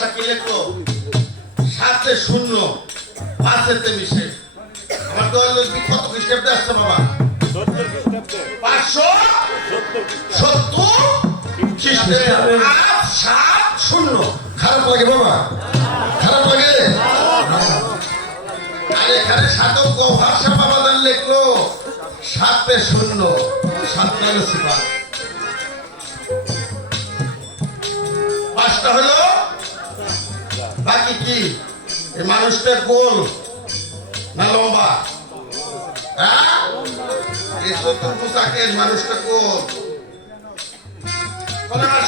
ভাষা কি লেখো? সাথে শূন্য পাঁচেতে মিশে। আমার তো হলো কি কত খ্রিস্টাব্দে আসছে বাবা? পাঁচশো? সত্তর খ্রিস্টাব্দে। আট সাত শূন্য। খারাপ লাগে বাবা। খারাপ লাগে? আর এখানে সাধক ভাষা বাবাদের লেখলো? সাতে শূন্য। সাত নাইলো সিপা পাঁচটা হলো বাকি কি? এই মানুষটার গোল না লম্বা? হ্যাঁ? এই মানুষটা গোল।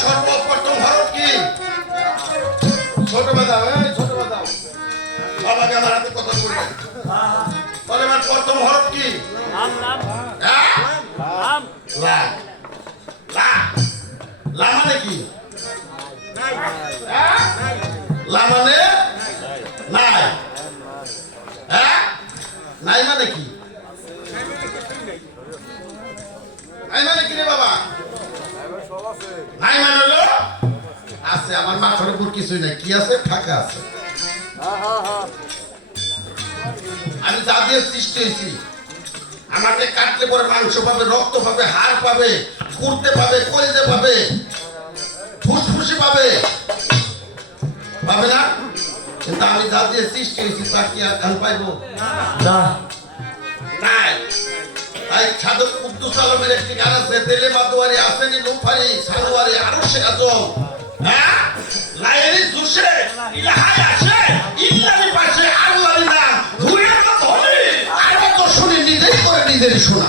সর্বপ্রথম ভারত কি? ছোট বাদাও এই ছোট বাদাও বাবাকে আমার হাতে কথা বলি। তাহলে আমার প্রথম ভারত কি? নাম হ্যাঁ? মানে কি? লা মানে? নাই। হ্যাঁ? নাই মানে কি? নাই মানে কি রে বাবা? নাই মানে হলো? আছে, আমার মাথার উপর কিছুই নাই। কি আছে? ফাঁকা আছে। আমি যা দিয়ে সৃষ্টি হয়েছি, আমাকে কাটলে পরে মাংস পাবে, রক্ত পাবে, হাড় পাবে কুর্তে পাবে কলিজে পাবে, ফুসফুসি পাবে। পাবে না? কিন্তু আমি যা দিয়ে সৃষ্টি হয়েছি তা কি আর গান পাইবো? না। নাই। তাই সাধক কুদ্দুস আলমের একটি গান আছে তেলে মাদুয়ারি আসেনি লুফারি সানোয়ারি আরও সে আজম। হ্যাঁ লাইরি জুসে ইলাহাই আসে ইল্লাহি পাশে আল্লাহরি নাম ধুয়ে তো ধরে আর তো শুনি নিজেই করে নিজেরই শোনা।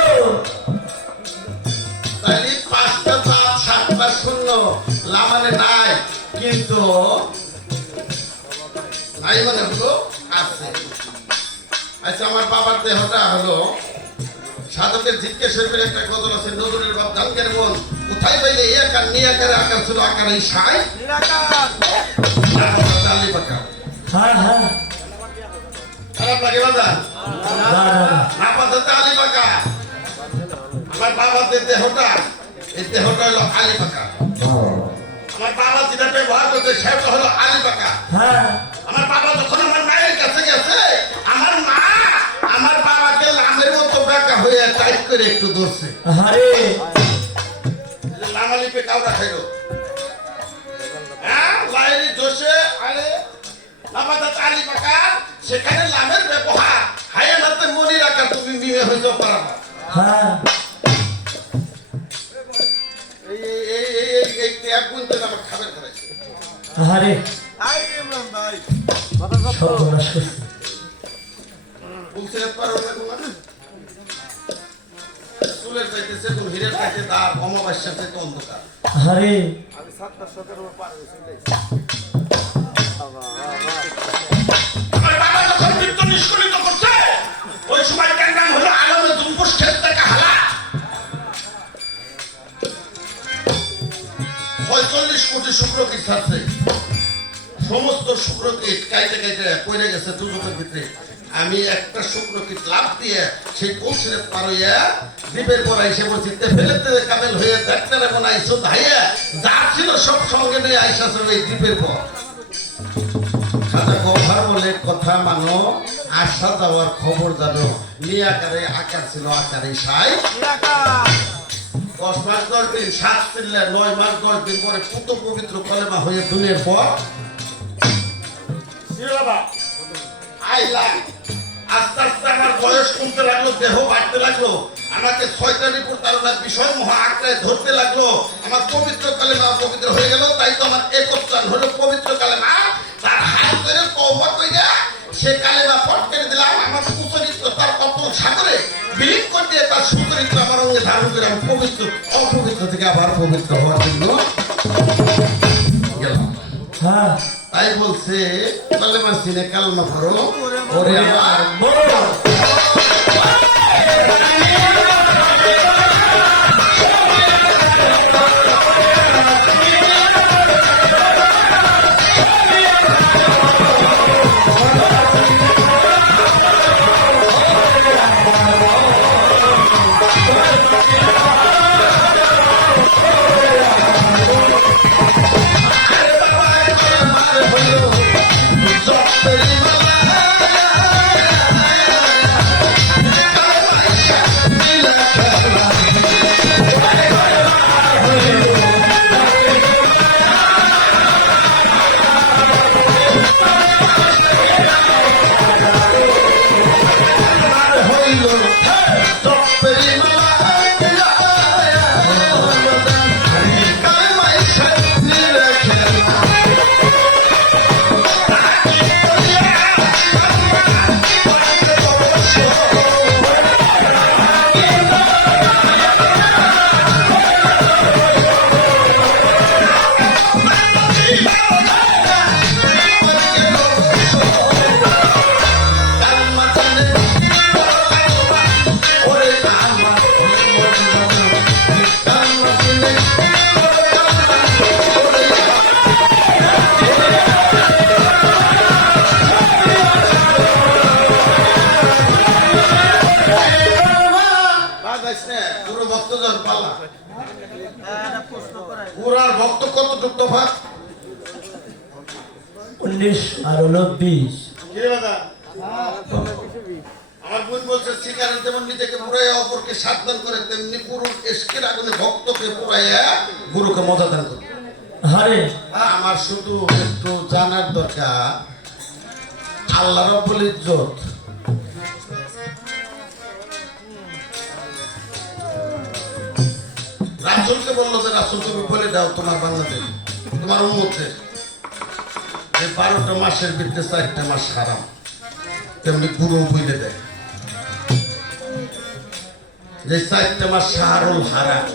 নাই মানে হলো আছে। আচ্ছা আমার বাবার দেহটা হলো সাধকের শরীফের একটা গজল আছে নজরের বাপ দানকের মন। কোথায় পাইলে এই আকার নিয়ে আকারে আকার ছিল আকার এই সাই? হ্যাঁ হ্যাঁ। খারাপ লাগে আলি পাকা। আমার বাবাদের দেহটা এই দেহটা হলো আলি পাকা। আমার বাবা যেটা ব্যবহার করতে সেটা হলো আলি পাকা হ্যাঁ। আমার বাবা যখন আমার মায়ের কাছে গেছে। আমার মা আমার বাবাকে লামের মতো বেকা হয়ে টাইট করে একটু ধরছে। আরে লামালিপে কাউরা খাইলো। হ্যাঁ লাইনি জোশে আরে লামাদা আলি পাকা সেখানে লামের ব্যবহার। হায়ানাতে মনি রাখা তুমি হয়ে যাও পারাবা হ্যাঁ। আরে সর্বনাশ করছে। বলছে পারো না শুক্রকীট থাকছে সমস্ত শুক্রকীট কাইতে কাইতে পড়ে গেছে দুজকের ভিতরে। আমি একটা শুক্রকীট লাভ দিয়ে সেই কৌশলে পারইয়া দ্বীপের পর এসে বলছি, তে ফেলেতে কামেল হয়ে দেখতে এখন আইসো ধাইয়া যা ছিল সব সঙ্গে নিয়ে আইসাছে ওই দ্বীপের পর। কথা মানো, আশা যাওয়ার খবর জানো। নিয়ে আকারে আকার ছিল, আকারে সাই। দশ মাস, দশ দিন, সাত দিন নয় মাস, দশ দিন পরে পবিত্র কলেমা হয়ে পর আস্তে আস্তে আমার বয়স কমতে লাগল, দেহ বাড়তে লাগল, আমাকে বিষয় ধরতে লাগল, আমার পবিত্র কালেমা পবিত্র হয়ে গেল, তাই তো আমার একত্রান ধারণ করে পবিত্র অপবিত্র থেকে আবার পবিত্র হওয়ার জন্য হ্যাঁ। তাই বলছে কালেমা সিনে কালমা করো ওরে আমার পুরার ভক্ত কতটুক তফাৎ উনিশ আর হলো কে দাদা আমার বোন বলছে শিকারে যেমন নিজেকে পুরাইয়া অপরকে সাবধান করে তেমনি গুরু এসকের আগুনে ভক্তকে পুরাইয়া গুরুকে মজা দান করে হারে আমার শুধু একটু জানার দরকার। আল্লাহ রব্বুল ইজ্জত। রাসুলকে বলল যে রাসুল তুমি বলে দাও তোমার বাংলাদেশ তোমার উন্মতে এই বারোটা মাসের ভিতরে চারটা মাস হারাম তেমনি গুরু বুঝে দেয়। যে চারটা মাস সাহারুল হারাম।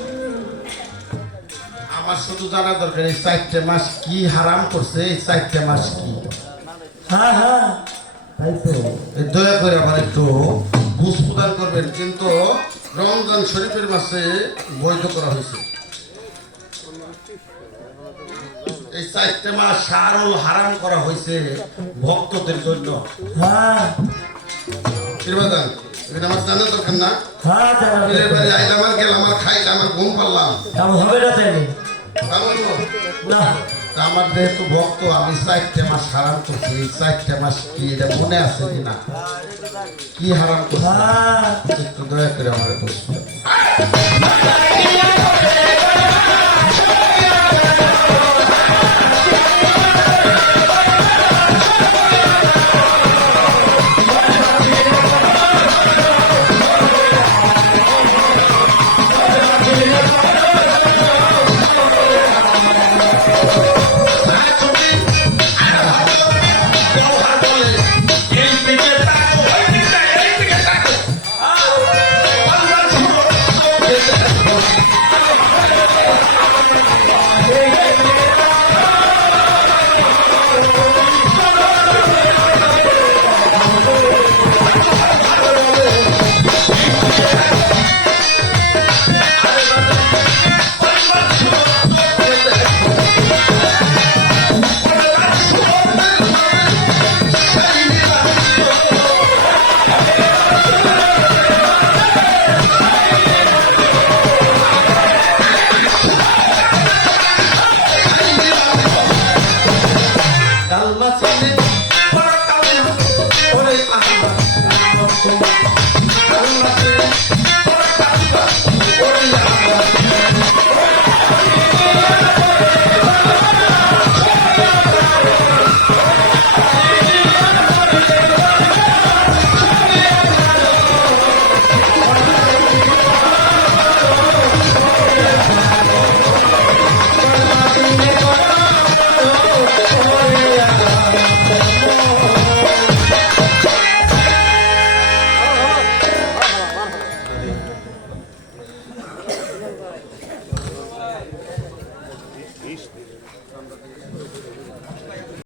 আমার শুধু জানা দরকার এই চারটে মাস কি হারাম করছে এই চারটে মাস কি? হ্যাঁ হ্যাঁ। তাই তো দয়া করে আমার একটু বুঝ প্রদান করবেন কিন্তু রমজান শরীফের মাসে বৈধ করা হয়েছে। এই চারটে মাস সারল হারাম করা হয়েছে ভক্তদের জন্য। হ্যাঁ। আমার জানা দরকার না। হ্যাঁ। আইলাম আর গেলাম আর খাইলাম আমার ঘুম পারলাম হবে না। না আমার যেহেতু ভক্ত আমি চারটে মাস হারাম করছি। এই চারটে মাস কি এটা মনে আছে কিনা কি হারাম করছি? একটু দয়া করে আমার প্রশ্ন কালমা চিনে